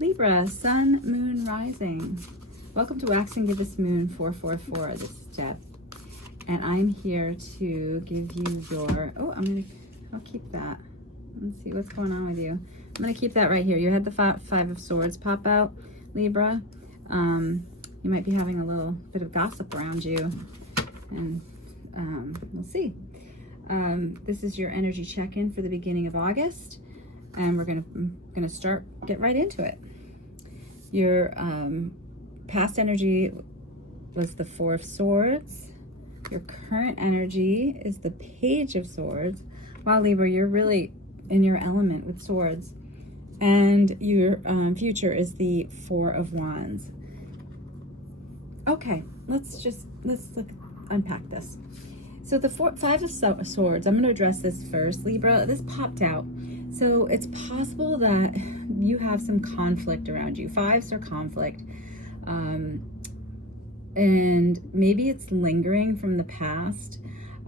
Libra, Sun, Moon, Rising. Welcome to Wax and Give This Moon 444. This is Deb. And I'm here to give you your... I'll keep that. Let's see what's going on with you. I'm going to keep that right here. You had the Five of Swords pop out, Libra. You might be having a little bit of gossip around you. And we'll see. This is your energy check-in for the beginning of August. And we're gonna get right into it. Your past energy was the Four of Swords. Your current energy is the Page of Swords. Wow, Libra, you're really in your element with swords. And your future is the Four of Wands. Okay, let's unpack this. So the Five of Swords, I'm going to address this first. Libra, this popped out. So it's possible that you have some conflict around you. Fives are conflict. And maybe it's lingering from the past.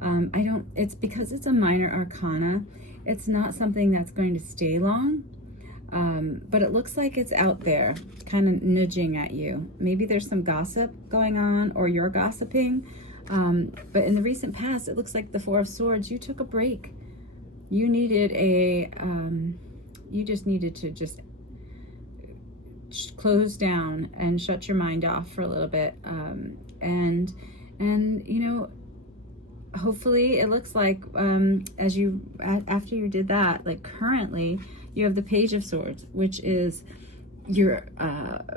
It's because it's a minor arcana. It's not something that's going to stay long. But it looks like it's out there, kind of nudging at you. Maybe there's some gossip going on, or you're gossiping. But in the recent past, it looks like the Four of Swords, you took a break. You needed you just needed to close down and shut your mind off for a little bit. And you know, hopefully it looks like after you did that, like currently you have the Page of Swords, which is you're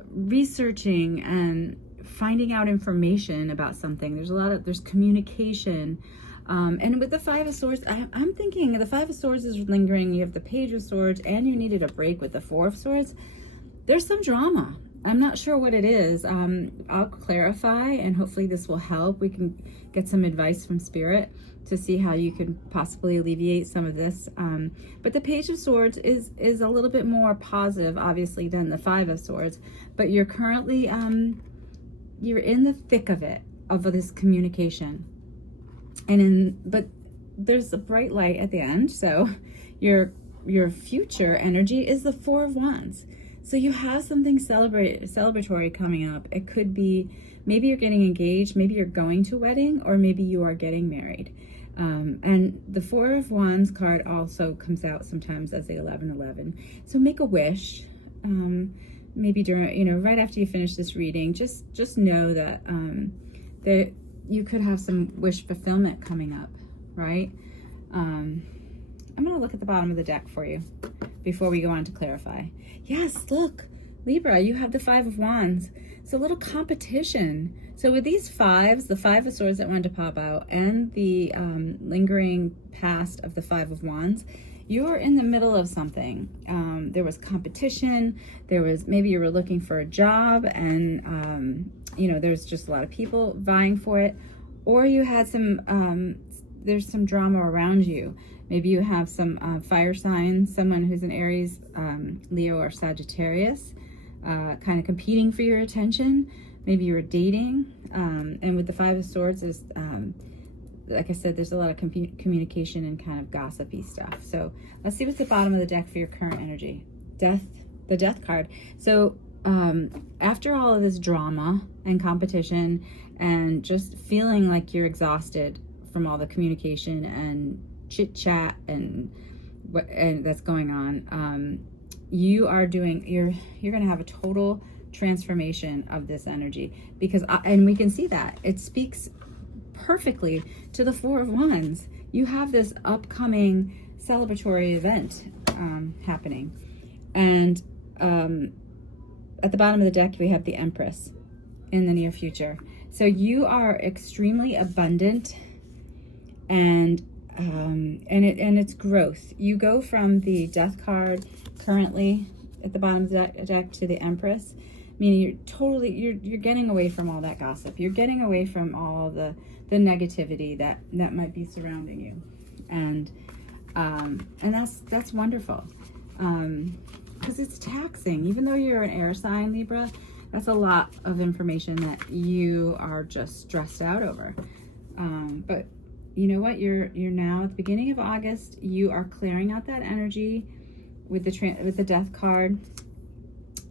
researching and finding out information about something. There's communication. And with the Five of Swords, I'm thinking the Five of Swords is lingering. You have the Page of Swords, and you needed a break with the Four of Swords. There's some drama. I'm not sure what it is. I'll clarify, and hopefully this will help. We can get some advice from Spirit to see how you can possibly alleviate some of this. But the Page of Swords is a little bit more positive, obviously, than the Five of Swords. But you're currently, you're in the thick of it, of this communication. But there's a bright light at the end. So your future energy is the Four of Wands. So you have something celebratory coming up. It could be, maybe you're getting engaged, maybe you're going to a wedding, or maybe you are getting married. And the Four of Wands card also comes out sometimes as the 1111. So make a wish. Maybe during, right after you finish this reading, just know that that you could have some wish fulfillment coming up, right? I'm going to look at the bottom of the deck for you before we go on to clarify. Yes, look, Libra, you have the Five of Wands. It's a little competition. So with these fives, the Five of Swords that wanted to pop out, and the lingering past of the Five of Wands, you're in the middle of something. There was competition. Maybe you were looking for a job, and there's just a lot of people vying for it. Or you had there's some drama around you. Maybe you have some fire signs, someone who's an Aries, Leo, or Sagittarius, kind of competing for your attention. Maybe you were dating. And with the Five of Swords, is like I said, there's a lot of communication and kind of gossipy stuff. So let's see what's at the bottom of the deck for your current energy. The Death card. So after all of this drama and competition and just feeling like you're exhausted from all the communication and chit chat and that's going on, you're going to have a total transformation of this energy, because and we can see that it speaks perfectly to the Four of Wands. You have this upcoming celebratory event happening, and at the bottom of the deck we have the Empress in the near future. So you are extremely abundant, and it's growth. You go from the Death card currently at the bottom of the deck to the Empress, meaning you're getting away from all that gossip. You're getting away from all the negativity that might be surrounding you, and that's wonderful, because it's taxing. Even though you're an air sign, Libra, that's a lot of information that you are just stressed out over. But you know what? You're now at the beginning of August. You are clearing out that energy with the Death card.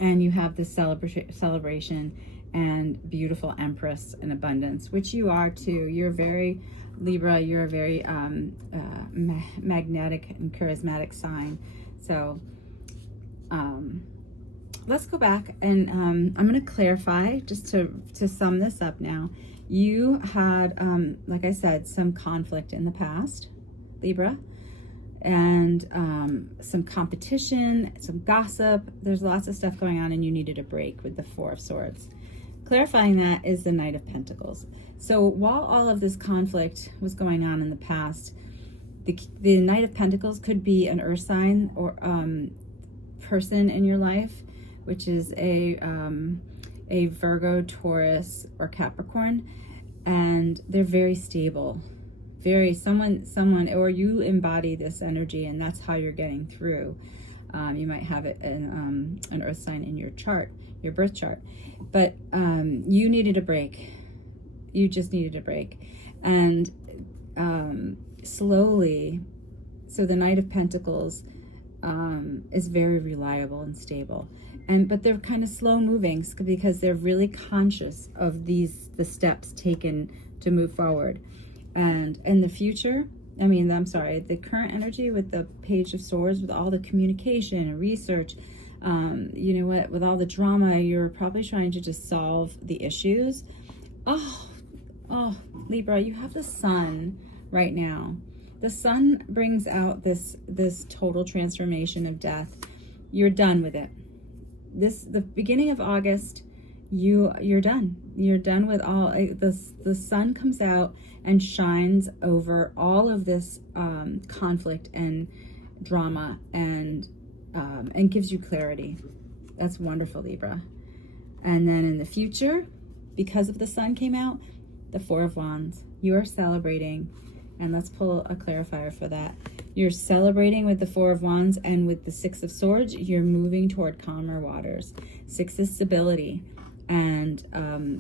and you have this celebration and beautiful Empress in abundance, which you are too. You're very Libra. You're a very magnetic and charismatic sign. So let's go back, and I'm going to clarify just to sum this up now. You had, like I said, some conflict in the past, Libra, and some competition, some gossip. There's lots of stuff going on, and you needed a break with the Four of Swords. Clarifying that is the Knight of Pentacles. So while all of this conflict was going on in the past, the Knight of Pentacles could be an earth sign or person in your life, which is a Virgo, Taurus, or Capricorn, and they're very stable. Very someone, or you embody this energy, and that's how you're getting through. You might have it in an earth sign in your chart, your birth chart, but you needed a break. You just needed a break, and slowly. So the Knight of Pentacles is very reliable and stable, but they're kind of slow moving because they're really conscious of the steps taken to move forward. And in the future, the current energy with the Page of Swords, with all the communication and research, you know what, with all the drama, you're probably trying to just solve the issues. Oh, Libra, you have the Sun right now. The Sun brings out this total transformation of death. You're done with it. The beginning of August, you're done. You're done with all the Sun comes out and shines over all of this conflict and drama, and gives you clarity. That's wonderful, Libra. And then in the future, because of the Sun came out, the Four of Wands, you are celebrating. And let's pull a clarifier for that. You're celebrating with the Four of Wands, and with the Six of Swords, you're moving toward calmer waters. Six is stability. And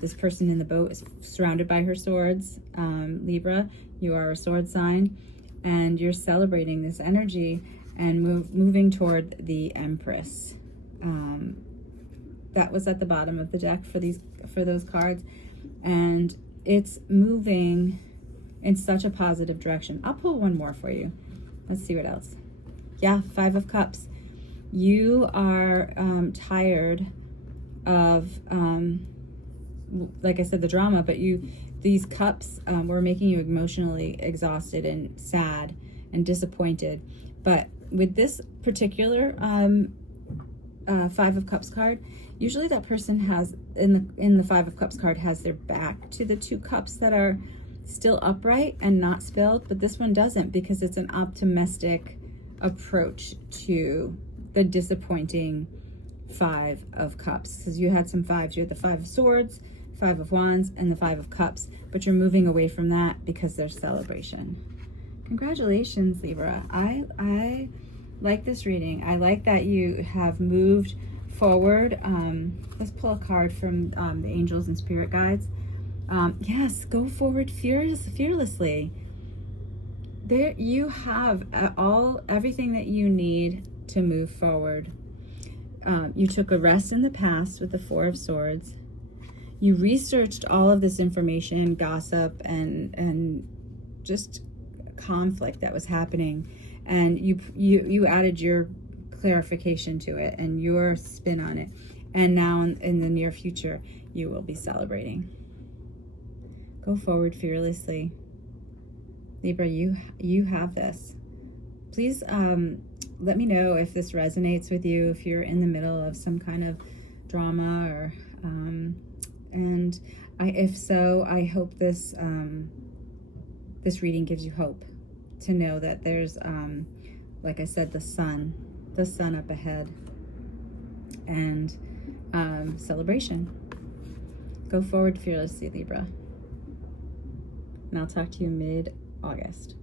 this person in the boat is surrounded by her swords. Libra, you are a sword sign, and you're celebrating this energy and moving toward the Empress. That was at the bottom of the deck for those cards, and it's moving in such a positive direction. I'll pull one more for you. Let's see what else. Yeah, Five of Cups. You are tired of, like I said, the drama, but these cups were making you emotionally exhausted and sad and disappointed. But with this particular Five of Cups card, usually that person has, in the Five of Cups card, has their back to the two cups that are still upright and not spilled, but this one doesn't, because it's an optimistic approach to the disappointing Five of Cups. Because you had some fives. You had the Five of Swords, Five of Wands, and the Five of Cups, but you're moving away from that because there's celebration. Congratulations, Libra. I like this reading. I like that you have moved forward. Let's pull a card from the angels and spirit guides. Yes, go forward fearlessly. There you have everything that you need to move forward. You took a rest in the past with the Four of Swords. You researched all of this information, gossip, and just conflict that was happening, and you added your clarification to it and your spin on it. And now in the near future, you will be celebrating. Go forward fearlessly. Libra, you have this. Please let me know if this resonates with you, if you're in the middle of some kind of drama, or if so, I hope this this reading gives you hope to know that there's like I said, the sun up ahead, and celebration. Go forward fearlessly, Libra. And I'll talk to you mid-August.